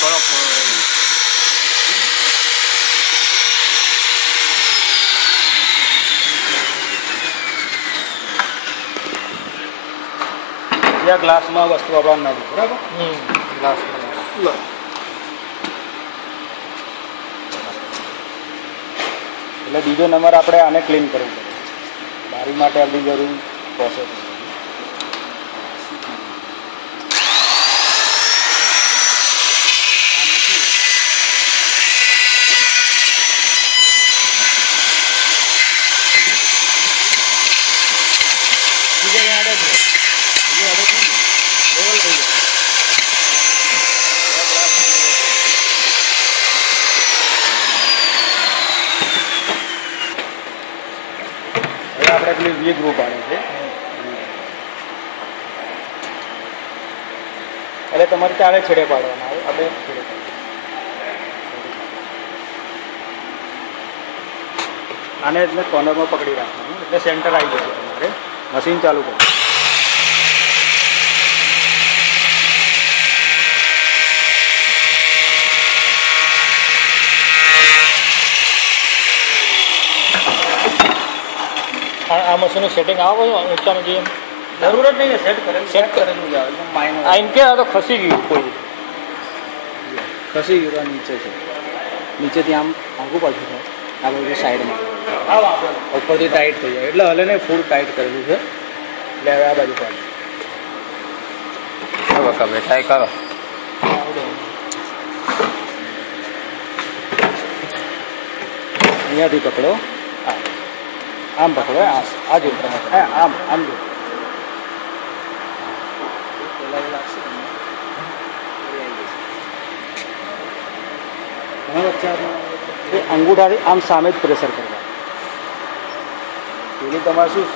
થોડોક ત્યાં ગ્લાસમાં વસ્તુ આપણે નાખી બરાબર. ગ્લાસમાં લો એટલે બીજો નંબર આપણે આને ક્લીન કરવું પડે. બારી માટે આપણી જરૂર પ્રોસેસ. આપણે પેલી વીજ ગ્રુપ પાડે છે એટલે તમારે ચારે છેડે પાડવાના આવે. આપણે છેડે આને એટલે કોર્નરમાં પકડી રાખવાનું એટલે સેન્ટર આવી જશે. તમારે મશીન ચાલુ કરો. આ મશીનનું સેટિંગ આવો ઊંચાનું જે જરૂર જ નહીં. સેટ કરેલું જ આવે એકદમ માઇનર. આ એમ કે આ તો ખસી ગયું કોઈ ખસી ગયું નીચે છે. નીચેથી આમ આખું પાછું થાય આ બધું સાઈડમાં ઉપરથી ટાઈટ થઈ જાય એટલે હલે નહીં. ફૂલ ટાઈટ કરેલું છે એટલે હવે આ બાજુ પાડે. હવે કમે ટ્રાય કરો. અહીંયાથી પકડો. આમ પકડો. આ જો આમ આમ જો. અંગૂઠાથી આમ સામે જ પ્રેશર કરવા. પેલી તમારે શું